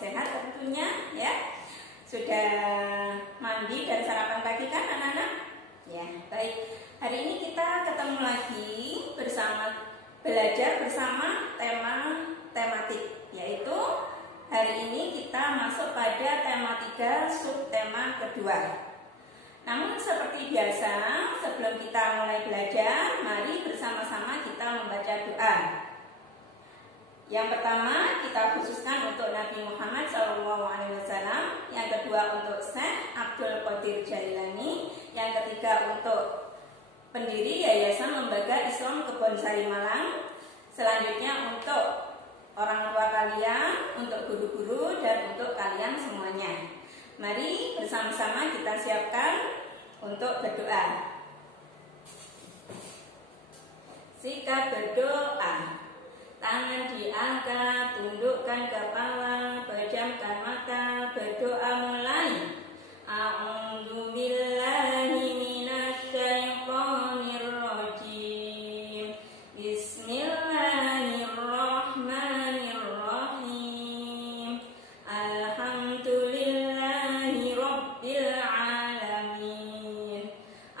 sehat tentunya ya. Sudah mandi dan sarapan pagi kan anak-anak? Ya, baik. Hari ini kita ketemu lagi belajar bersama tematik, yaitu hari ini kita masuk pada tema 3, subtema kedua. Namun seperti biasa, sebelum kita mulai belajar, mari bersama-sama kita membaca doa. Yang pertama kita khususkan untuk Nabi Muhammad SAW, yang kedua untuk Syekh Abdul Qadir Jailani, yang ketiga untuk pendiri Yayasan Lembaga Islam Kebonsari Malang, selanjutnya untuk orang tua kalian, untuk guru-guru, dan untuk kalian semuanya. Mari bersama-sama kita siapkan untuk berdoa. Sikap berdoa. Tangan diangkat, tundukkan kepala, pejamkan mata, berdoa mulai. A'udzubillahi minasyaitonir rajim. Bismillahirrahmanirrahim. Alhamdulillahi rabbil alamin.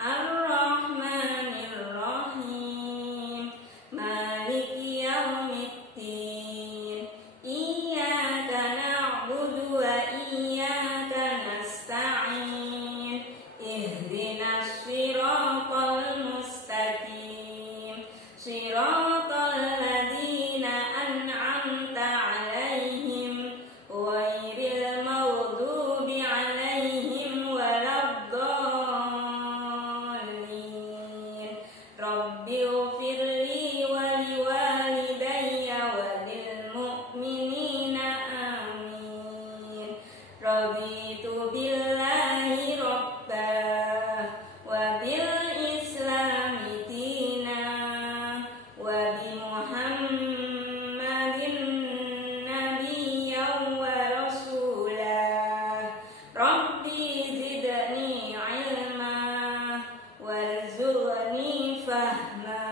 Ar-Rahmanir Rahim. Maliki yaumiddin. Iyyaka na'budu wa iyyaka nasta'in. Ihdinas siratal mustaqim. Siratal ladzina an'amta 'alaihim ghairil maghdubi 'alaihim waladdallin. Rabbi ighfirli wa liwalidayya wa lil mu'minina amin. Raditu billahi rabba wa bil islami dina wa bi Muhammadin nabiyyan wa rasulah. Rabbi zidni ilma warzuqni fahma.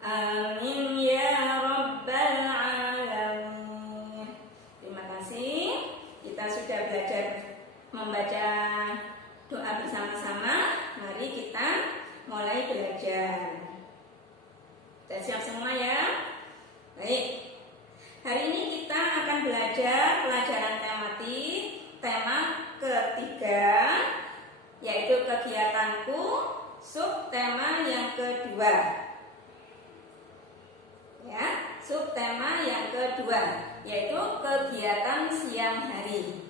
Amin ya rabbal alamin. Terima kasih. Kita sudah belajar membaca doa bersama-sama. Mari kita mulai belajar. Sudah siap semua ya? Baik. Hari ini kita akan belajar pelajaran tematik, tema ketiga, yaitu kegiatanku, subtema yang kedua. Ya, subtema yang kedua, yaitu kegiatan siang hari.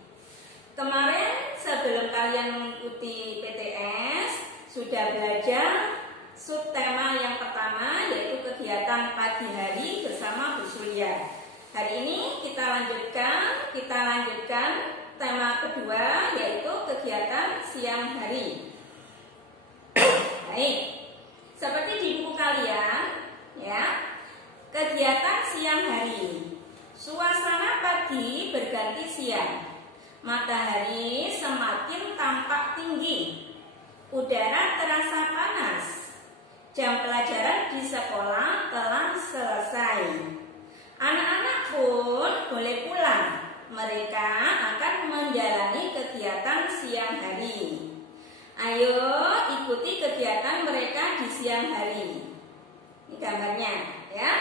Kemarin sebelum kalian mengikuti PTS sudah belajar subtema yang pertama, yaitu kegiatan pagi hari bersama Bu Surya. Hari ini kita lanjutkan tema kedua, yaitu kegiatan siang hari. Baik, seperti di buku kalian, ya, kegiatan siang hari. Suasana pagi berganti siang. Matahari semakin tampak tinggi. Udara terasa panas. Jam pelajaran di sekolah telah selesai. Anak-anak pun boleh pulang. Mereka akan menjalani kegiatan siang hari. Ayo ikuti kegiatan mereka di siang hari. Ini gambarnya, ya.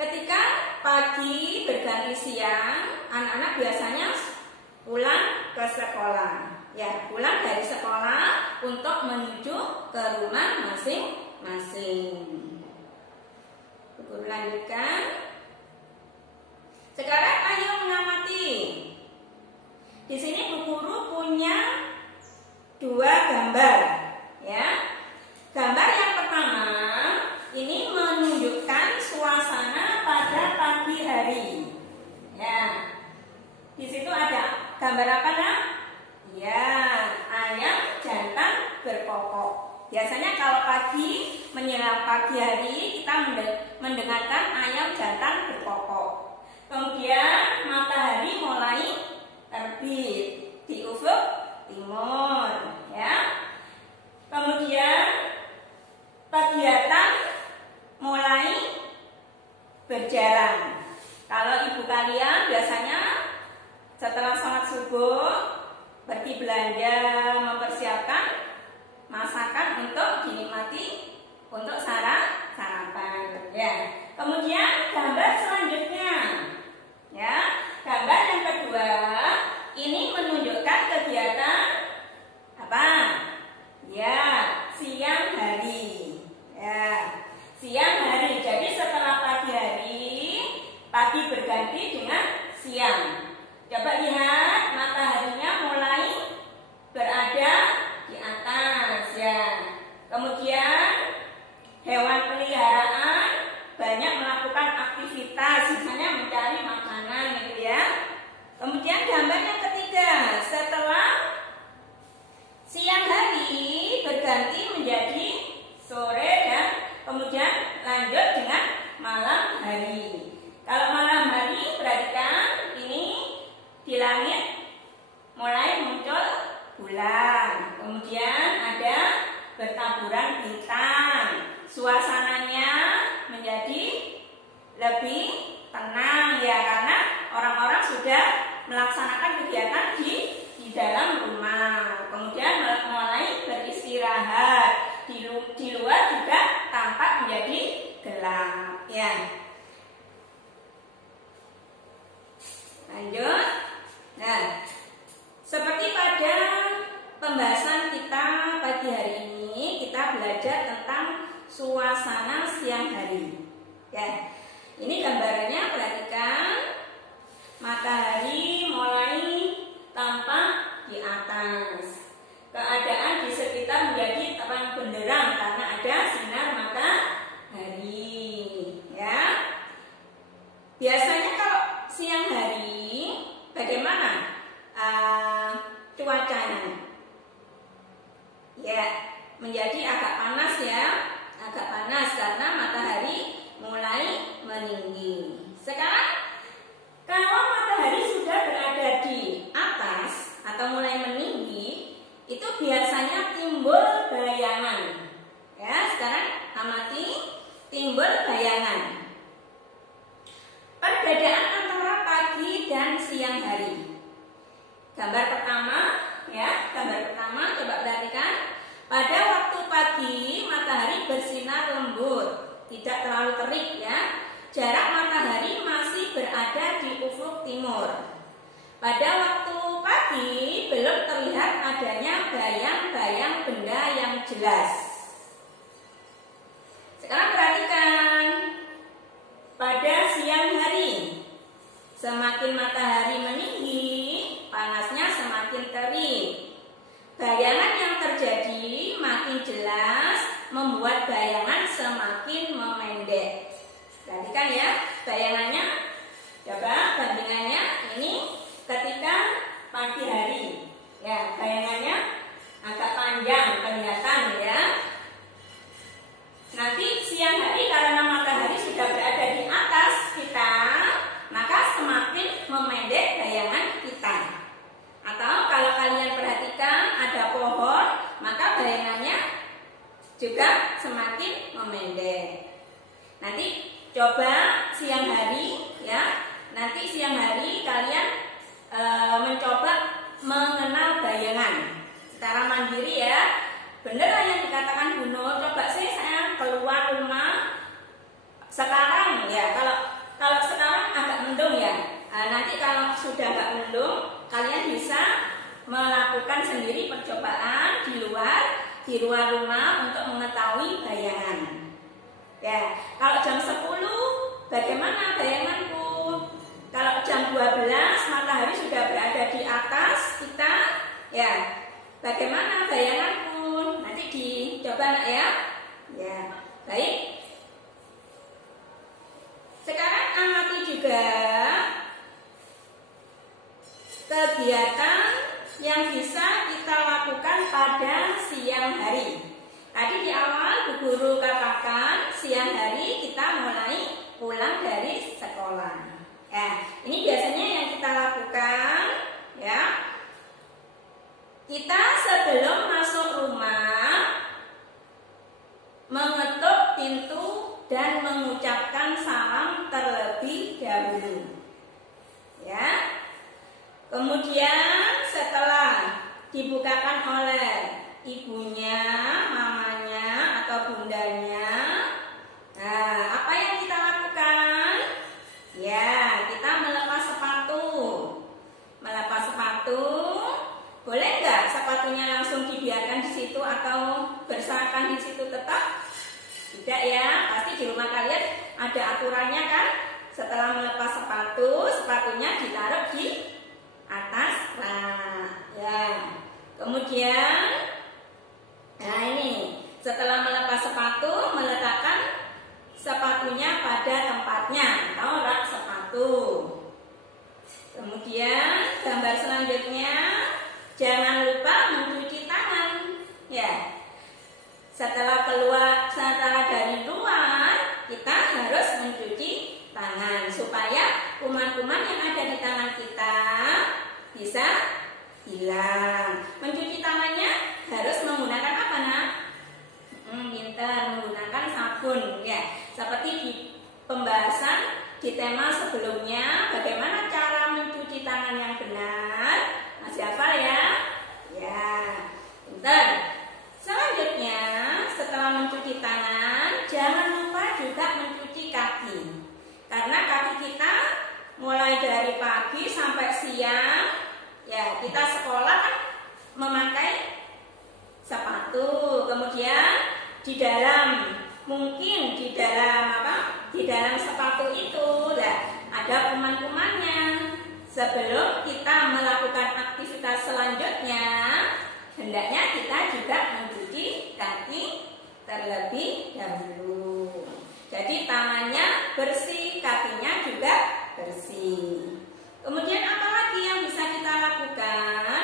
Ketika pagi berganti siang, anak-anak biasanya pulang ke sekolah. Ya, pulang dari sekolah untuk menuju ke rumah masing-masing. Guru lanjutkan. Sekarang ayo mengamati. Di sini Bu Guru punya dua gambar, ya. Gambar yang pertama ini menunjukkan suasana pada pagi hari. Ya. Di situ ada gambar apa, Nak? Ya, ayam jantan berkokok. Biasanya kalau pagi menjelang pagi hari kita mendengarkan ayam jantan berkokok. Kemudian matahari mulai terbit di ufuk timur, ya. Kemudian kegiatan mulai berjalan. Kalau subuh, pergi belanja, mempersiapkan masakan untuk dinikmati untuk sarapan. Ya. Kemudian gambar selanjutnya, ya, gambar yang kedua ini menunjukkan kegiatan apa? Ya, siang hari. Ya, siang hari. Jadi setelah pagi hari, pagi berganti dengan siang. Coba lihat, mataharinya mulai berada di atas, ya. Kemudian hewan peliharaan banyak melakukan aktivitas, misalnya mencari makanan, gitu ya. Kemudian gambar yang ketiga, setelah siang hari berganti menjadi sore dan kemudian lanjut dengan malam hari. Kalau malam hari, perhatikan ini di langit mulai muncul bulan, kemudian ada bertaburan bintang, suasananya menjadi lebih tenang, ya, karena orang-orang sudah melaksanakan kegiatan di dalam rumah, kemudian mulai beristirahat, di luar juga tampak menjadi gelap, ya. Lanjut. Nah, seperti pada pembahasan kita pagi hari ini, kita belajar tentang suasana siang hari. Ya, ini gambarannya, perhatikan, matahari mulai tampak di atas. Keadaan di sekitar menjadi terang benderang karena ada sinar matahari. Ya, biasanya kalau siang hari bagaimana cuacanya? Ya, menjadi agak panas, ya, agak panas karena matahari mulai meninggi. Sekarang kalau matahari sudah berada di atas atau mulai meninggi, itu biasanya timbul bayangan. Ya, sekarang amati, timbul bayangan. Perbedaan antara pagi dan siang hari. Gambar pertama, ya, gambar pertama coba perhatikan. Pada waktu pagi matahari bersinar lembut, tidak terlalu terik, ya. Jarak matahari masih berada di ufuk timur. Pada waktu pagi belum terlihat adanya bayang-bayang benda yang jelas. Sekarang perhatikan. Pada siang hari, semakin matahari meninggi, panasnya semakin terik. Bayangan yang terjadi makin jelas, membuat bayangan semakin memendek. Perhatikan, ya, bayangannya. Coba bandingannya ini ketika pagi hari. Ya, bayangannya agak panjang kelihatan, ya. Nanti siang hari karena matahari sudah berada di atas kita, maka semakin memendek bayangan kita. Atau kalau kalian perhatikan ada pohon, maka bayangannya juga semakin memendek. Nanti coba siang hari, ya. Nanti siang hari kalian mencoba mengenal bayangan secara mandiri, ya. Benar yang dikatakan Bu Nur, coba sih saya keluar rumah sekarang, ya. Kalau sekarang agak mendung, ya. Nanti kalau sudah agak mendung, kalian bisa melakukan sendiri percobaan di luar rumah untuk mengetahui bayangan. Ya, kalau jam 10 bagaimana bayanganku? Kalau jam 12 matahari sudah berada di atas kita, ya. Bagaimana bayanganku? Nanti dicoba, nak, ya. Ya, baik. Sekarang amati juga kegiatan yang bisa kita lakukan pada siang hari. Tadi di awal Bu Guru katakan siang hari kita mulai pulang dari sekolah. Ya, ini biasanya yang kita lakukan, ya. Kita sebelum masuk rumah mengetuk pintu dan mengucapkan salam terlebih dahulu. Ya. Kemudian dibukakan oleh ibunya, mamanya, atau bundanya. Nah, apa yang kita lakukan? Ya, kita melepas sepatu. Melepas sepatu, boleh nggak sepatunya langsung dibiarkan di situ atau bersarkan di situ tetap? Tidak ya, pasti di rumah kalian ada aturannya kan? Setelah melepas sepatu, sepatunya ditaruh di atas rak. Ya. Kemudian, nah ini, setelah melepas sepatu, meletakkan sepatunya pada tempatnya atau rak sepatu. Kemudian gambar selanjutnya, jangan lupa mencuci tangan. Ya, setelah dari luar, kita harus mencuci tangan supaya kuman-kuman yang ada di tangan kita bisa hilang. Mencuci tangannya harus menggunakan apa, Nak? Pintar, menggunakan sabun. Ya, seperti di pembahasan di tema sebelumnya, bagaimana cara mencuci tangan yang benar. Masih hafal ya? Ya, pintar. Selanjutnya, setelah mencuci tangan, jangan lupa juga mencuci kaki. Karena kaki kita mulai dari pagi sampai siang, ya kita sekolah kan memakai sepatu. Kemudian di dalam di dalam sepatu itu ada kuman-kumannya. Sebelum kita melakukan aktivitas selanjutnya, hendaknya kita juga mencuci kaki terlebih dahulu. Jadi tangannya bersih, kakinya juga bersih. Kemudian apa lagi yang bisa kita lakukan?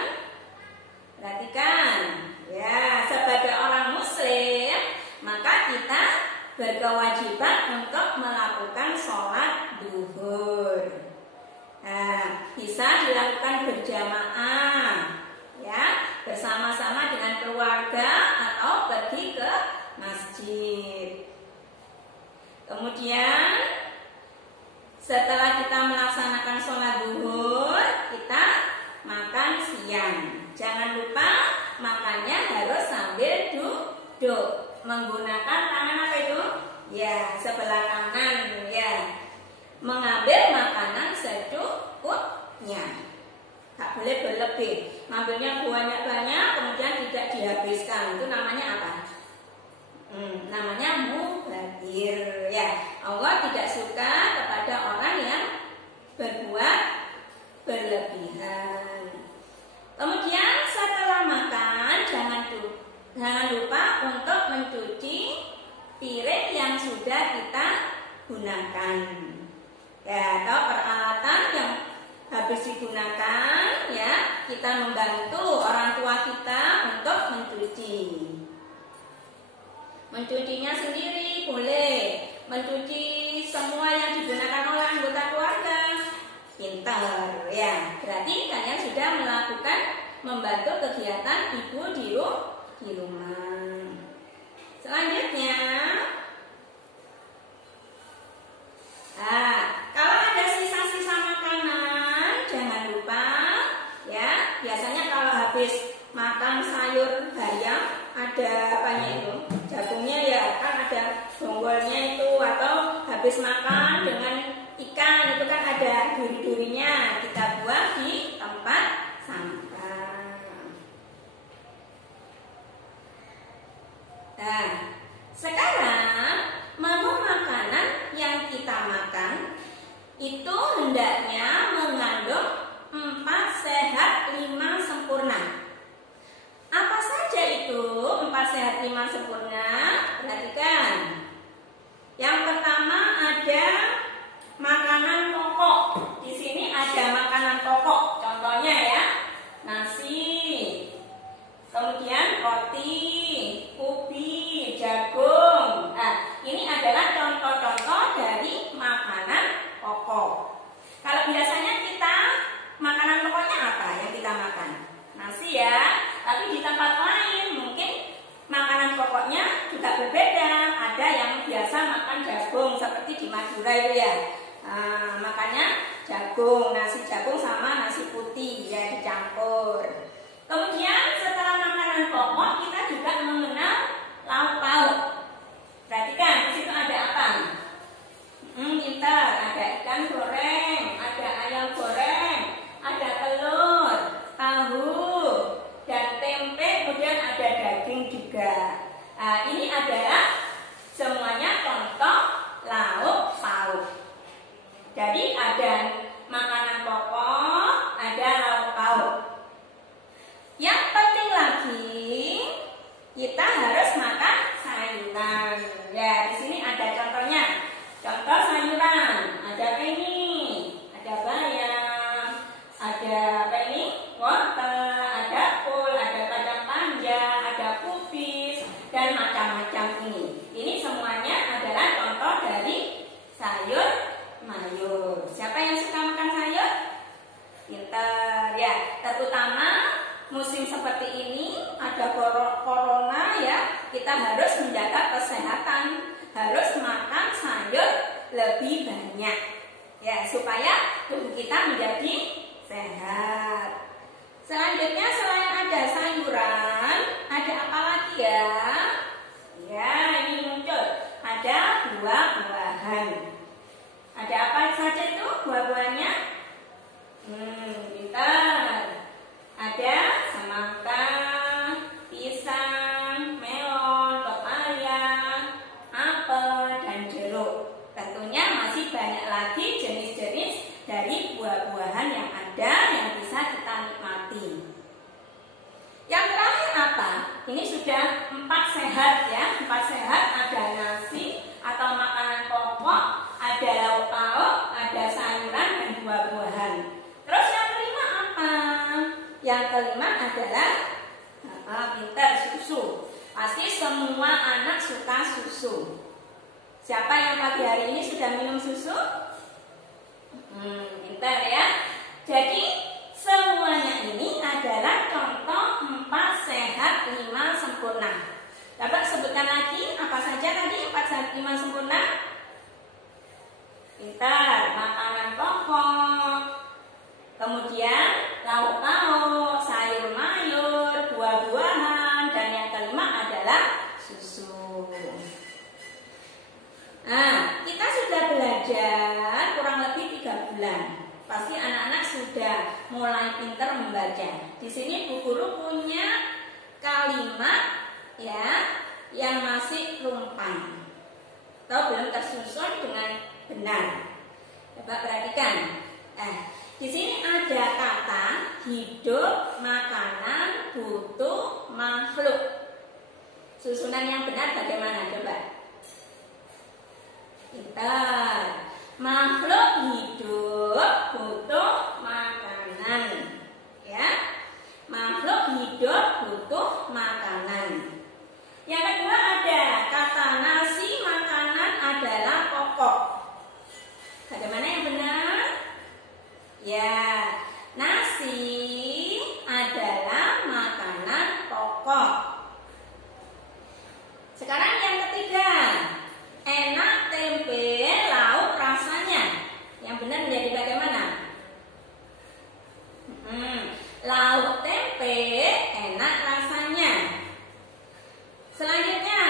Perhatikan, ya, sebagai orang muslim, maka kita berkewajiban untuk melakukan sholat duhur. Nah, bisa dilakukan berjamaah, ya, bersama-sama dengan keluarga atau pergi ke masjid. Kemudian setelah kita melaksanakan sholat duhur, kita makan siang. Jangan lupa makannya harus sambil duduk. Menggunakan tangan apa itu? Ya, sebelah kanan, ya. Mengambil makanan secukupnya. Tak boleh berlebih. Ngambilnya banyak-banyak kemudian tidak dihabiskan. Itu namanya apa? Namanya mubadzir. Ya, Allah tidak suka kepada orang yang berbuat berlebihan. Kemudian setelah makan, jangan lupa untuk mencuci piring yang sudah kita gunakan. Ya, atau peralatan yang habis digunakan, ya, kita membantu orang tua kita untuk mencuci. Mencucinya sendiri boleh, mencuci semua yang digunakan oleh anggota keluarga. Pintar, ya. Berarti kalian sudah melakukan membantu kegiatan ibu di rumah. Selanjutnya, kalau ada sisa-sisa makanan, jangan lupa, ya. Biasanya kalau habis makan sayur bayam, ada apanya itu? Jagungnya ya, kan ada bonggolnya itu, atau habis makan dengan ikan itu kan ada duri-durinya, kita buang di tempat sampah. Nah, sekarang menu makanan yang kita makan itu hendaknya mengandung 4 sehat 5 sempurna. Apa saja itu 4 sehat 5 sempurna? Perhatikan. Yang pertama ada makanan pokok. Di sini ada makanan pokok. Contohnya ya, nasi, kemudian roti, ubi, jagung. Nah, ini adalah contoh-contoh dari makanan pokok. Kalau biasanya kita makanan pokoknya apa yang kita makan? Nasi ya. Tapi di tempat lain mungkin makanan pokoknya juga berbeda. Ada yang biasa makan jagung seperti di Madura itu ya. Makannya jagung, nasi jagung sama nasi putih ya dicampur. Kemudian Ini adalah semuanya contoh lauk pauk. Jadi ada makanan pokok, ada lauk pauk. Yang penting lagi, kita harus makan sayuran. Ya, di sini ada contohnya. Contoh sayuran, ada apa ini? Ada bayam, ada apa ini? Wortel, ada kol, ada kacang panjang, ada kubis, dan macam-macam ini. Ini semuanya adalah contoh dari sayur mayur. Siapa yang suka makan sayur? Pinter ya. Terutama musim seperti ini ada corona ya. Kita harus menjaga kesehatan, harus makan sayur lebih banyak ya, supaya tubuh kita menjadi sehat. Selanjutnya selain ada sayuran, ada apa lagi ya? Ya, ini muncul. Ada buah-buahan. Ada apa saja itu buah-buahnya? Pintar. Ada semangka, pisang, melon, pepaya, apel, dan jeruk. Tentunya masih banyak lagi jenis-jenis dari buah-buahan yang ada yang bisa kita nikmati. Yang terakhir apa? Ini sudah 4 sehat ya. 4 sehat, ada nasi atau makanan pokok, ada lauk pauk, ada sayuran dan buah-buahan. Terus yang kelima apa? Yang kelima adalah pintar, susu. Pasti semua anak suka susu. Siapa yang pagi hari ini sudah minum susu? Pintar ya. Jadi semuanya ini adalah contoh 4 sehat 5 sempurna. Dapat sebutkan lagi apa saja tadi 4 sehat 5 sempurna? Pintar, makanan pokok, kemudian lauk pauk, sayur mayur, buah-buahan, dan yang kelima adalah susu. Nah, kita sudah belajar kurang lebih 3 bulan. Pasti anak-anak sudah mulai pintar membaca. Di sini Bu Guru punya kalimat ya yang masih rumpan atau belum tersusun dengan benar. Coba perhatikan. Di sini ada kata hidup, makanan, butuh, makhluk. Susunan yang benar bagaimana? Coba. Pintar. Makhluk hidup, butuh makanan. Ya. Makhluk hidup, butuh makanan. Yang kedua ada kata nasi, makanan adalah pokok. Bagaimana yang benar? Ya, nasi adalah makanan pokok. Sekarang yang ketiga, enak tempe lauk rasanya. Yang benar menjadi bagaimana? Lauk tempe enak rasanya. Selanjutnya,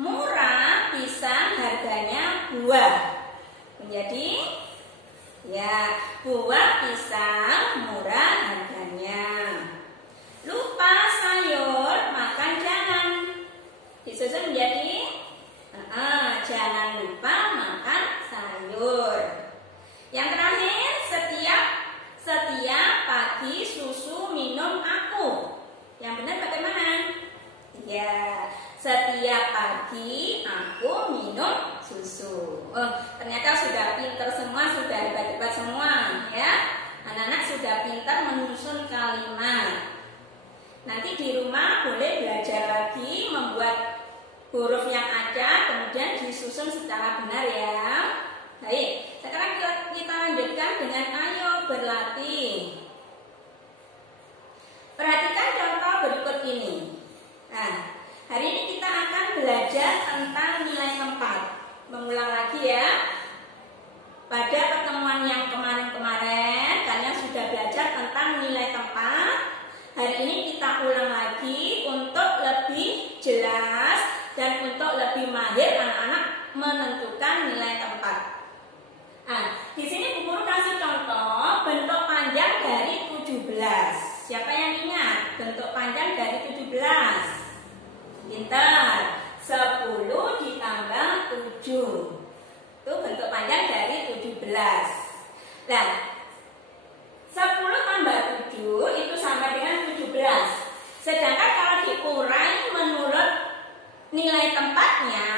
murah pisang harganya buah. Menjadi ya, buah pisang murah harganya. Lupa sayur makan jangan. Disusun menjadi jangan lupa makan sayur. Yang terakhir, setiap pagi susu minum aku. Yang benar bagaimana? Ya, setiap pagi aku minum susu. Ternyata sudah pintar semua, sudah hebat-hebat semua ya. Anak-anak sudah pintar menyusun kalimat. Nanti di rumah boleh belajar lagi membuat huruf yang ada, kemudian disusun secara benar ya. Baik, sekarang kita lanjutkan dengan ayo berlatih. Perhatikan contoh berikut ini. Nah, hari ini kita akan belajar tentang nilai tempat. Mengulang lagi ya. Pada pertemuan yang kemarin-kemarin kalian sudah belajar tentang nilai tempat. Hari ini kita ulang lagi untuk lebih jelas dan untuk lebih mahir anak-anak menentukan nilai tempat. Nah, di sini Bu Guru kasih contoh bentuk panjang dari 17. Siapa yang ingat bentuk panjang dari 17? Pintar. 7. Itu bentuk panjang dari 17. Nah, 10 tambah 7 itu sama dengan 17. Sedangkan kalau dikurangi menurut nilai tempatnya,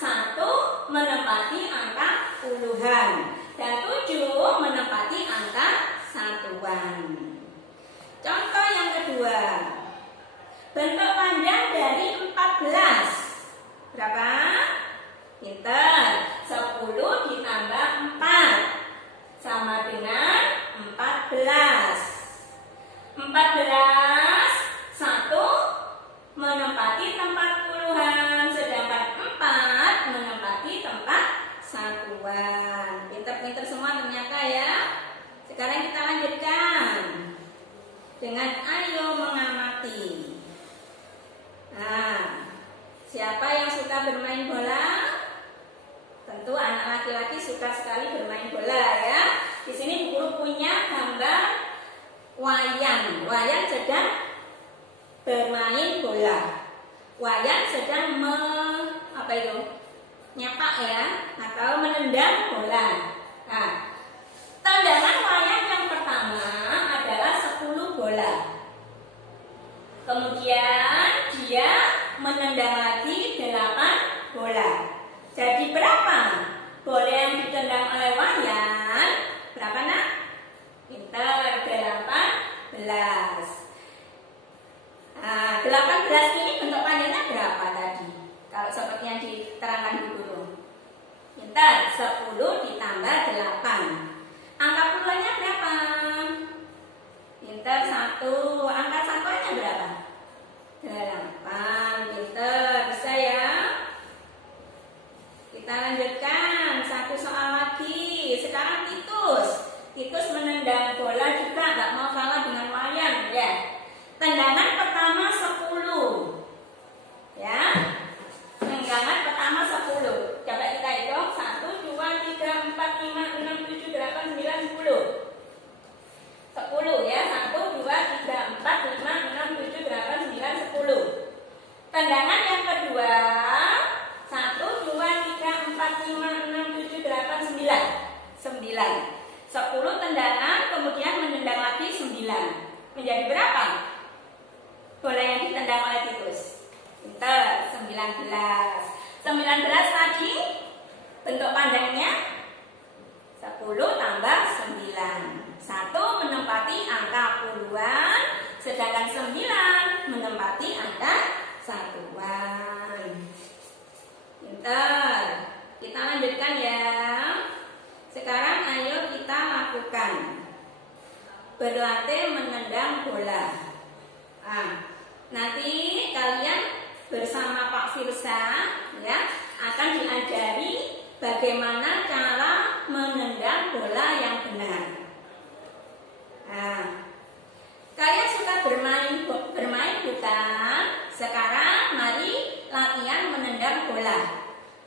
1 menempati angka puluhan dan 7 menempati angka satuan. Contoh yang kedua, bentuk panjang dari 14. Berapa? Pinter. 10 ditambah 4 sama dengan 14. 14, 1 menempati tempat puluhan, sedangkan 4 menempati tempat satuan. Pinter-pinter semua ternyata ya. Sekarang kita lanjutkan dengan ayo mengamati. Nah, siapa yang suka bermain bola? Tentu anak laki-laki suka sekali bermain bola ya. Di sini guru punya gambar Wayan. Wayan sedang bermain bola. Wayan sedang nyapak ya, atau menendang bola. Nah, tendangan Wayan yang pertama adalah 10 bola. Kemudian dia menendang lagi 8 bola. Jadi berapa bola yang ditendang oleh Wayan? Berapa nak? Pintar, 18. Nah, 18 ini bentuk panjangnya berapa tadi? Kalau seperti yang diterangkan di guru. Pintar, 10 ditambah 8. Angka puluhannya berapa? Pintar, 1. Angka satuannya berapa? 8. Pintar, bisa ya? Kita lanjutkan satu soal lagi. Sekarang Titus. Titus menendang bola juga, nggak mau kalah dengan Wayan ya. Tendangan pertama 10. Ya. Tendangan pertama 10. Coba kita hitung. 1, 2, 3, 4, 5, 6, 7, 8, 9, 10. 10 ya. 1, 2, 3, 4, 5, 6, 7, 8, 9, 10. Tendangan yang kedua 1, 2, 3, 4, 5, 6, 7, 8, 9. 9. 10 tendangan, kemudian menendang lagi 9. Menjadi berapa bola yang ditendang oleh Titus? Pintar, 19. 19 tadi bentuk panjangnya 10 tambah 9. 1 menempati angka puluhan, sedangkan 9 menempati angka satuan. Pintar. Kita lanjutkan ya. Sekarang ayo kita lakukan berlatih menendang bola. Nanti kalian bersama Pak Firsa ya akan diajari bagaimana cara menendang bola yang benar. Kalian suka bermain bukan? Sekarang mari latihan menendang bola.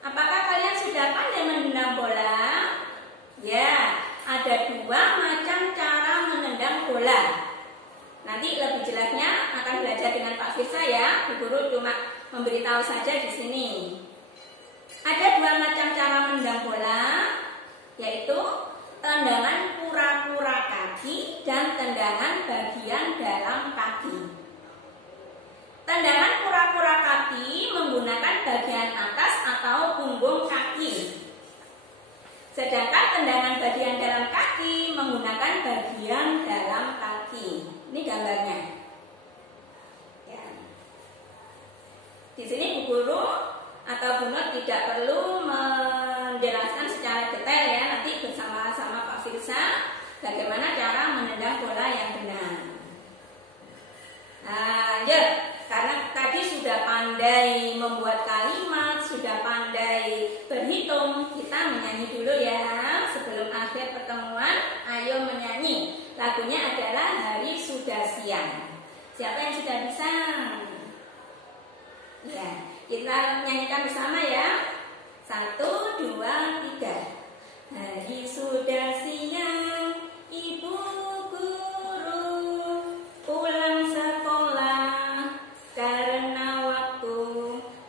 Apakah kalian sudah pandai menendang bola? Ya, ada 2 macam cara menendang bola. Nanti lebih jelasnya akan belajar dengan Pak Firsa ya. Bu Guru cuma memberitahu saja di sini. Ada 2 macam cara menendang bola, yaitu tendangan pura-pura kaki dan tendangan bagian dalam kaki. Tendangan pura-pura kaki menggunakan bagian atas atau punggung kaki. Sedangkan tendangan bagian dalam kaki menggunakan bagian dalam kaki. Ini gambarnya. Ya. Di sini Bu Guru atau Bu Nur tidak perlu menjelaskan secara detail ya. Nanti bersama-sama Pak Firsa bagaimana cara menendang bola yang benar. Lanjut. Karena tadi sudah pandai membuat kalimat, sudah pandai berhitung, kita menyanyi dulu ya. Sebelum akhir pertemuan, ayo menyanyi. Lagunya adalah Hari Sudah Siang. Siapa yang sudah bisa? Ya, kita nyanyikan bersama ya. 1, 2, 3. Hari sudah siang, Ibu guru pulang sekolah. Karena waktu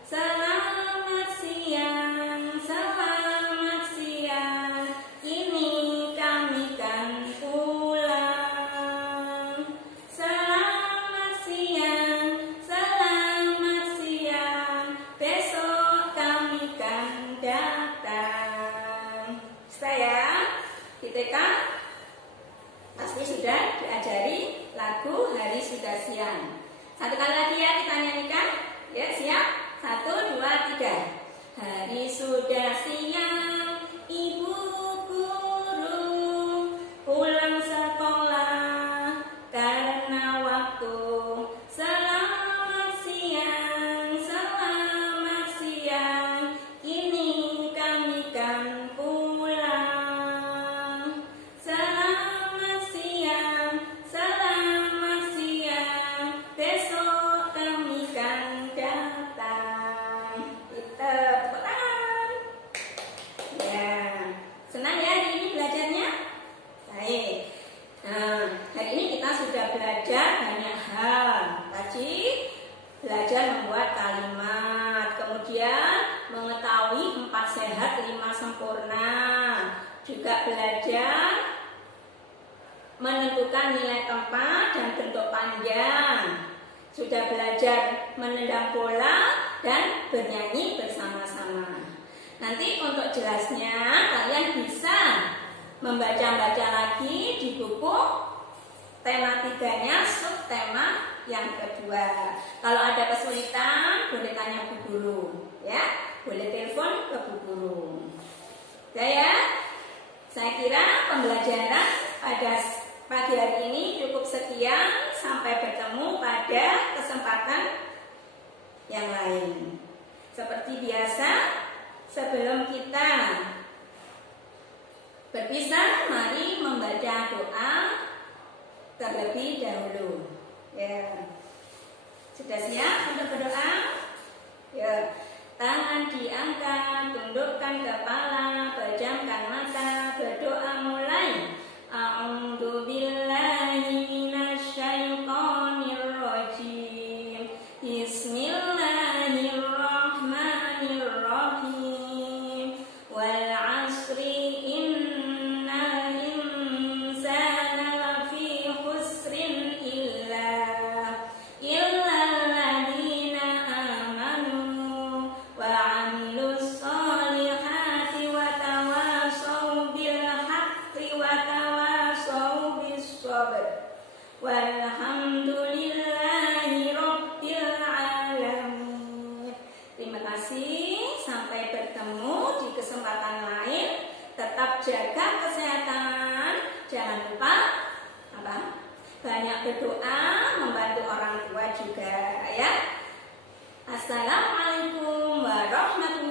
selamat siang. Satu kali lagi ya kita nyanyikan. Ya, siap? 1, 2, 3. Hari sudah siang, ibu guru pulang sekolah karena waktu. Selamat siang, kini kami kan pulang. Selamat siang, besok kami kan datang. Kita tepuk tangan. Ya, senang ya hari ini belajarnya? Baik. Nah, hari ini kita sudah belajar banyak hal. Tadi belajar membuat kalimat, kemudian mengetahui 4 sehat 5 sempurna. Juga belajar menentukan nilai tempat dan bentuk panjang. Sudah belajar menendang bola dan bernyanyi bersama-sama. Nanti untuk jelasnya kalian bisa membaca-baca lagi di buku tema 3-nya, subtema yang kedua. Kalau ada kesulitan boleh tanya Bu Guru, ya. Boleh telepon ke Bu Guru. Ya. Saya kira pembelajaran pada pagi hari ini cukup sekian. Sampai bertemu pada kesempatan yang lain. Seperti biasa, sebelum kita berpisah, mari membaca doa terlebih dahulu. Ya. Sudah siap untuk berdoa? Ya. Tangan diangkat, tundukkan kepala, pejamkan mata, berdoa mulai. A'udzu billahi minasyaitonir rajim. Bismillahirrahmanirrahim. Wal 'asri innal insana lafi khusrin illa alladzina amanu wa 'amilus solihati wa tawasaw bil haqqi wa tawasaw bis sabr. Walhamdulillahi rabbil alamin. Terima kasih, sampai bertemu di kesempatan lain. Tetap jaga kesehatan. Jangan lupa banyak berdoa, membantu orang tua juga ya. Assalamualaikum warahmatullahi wabarakatuh.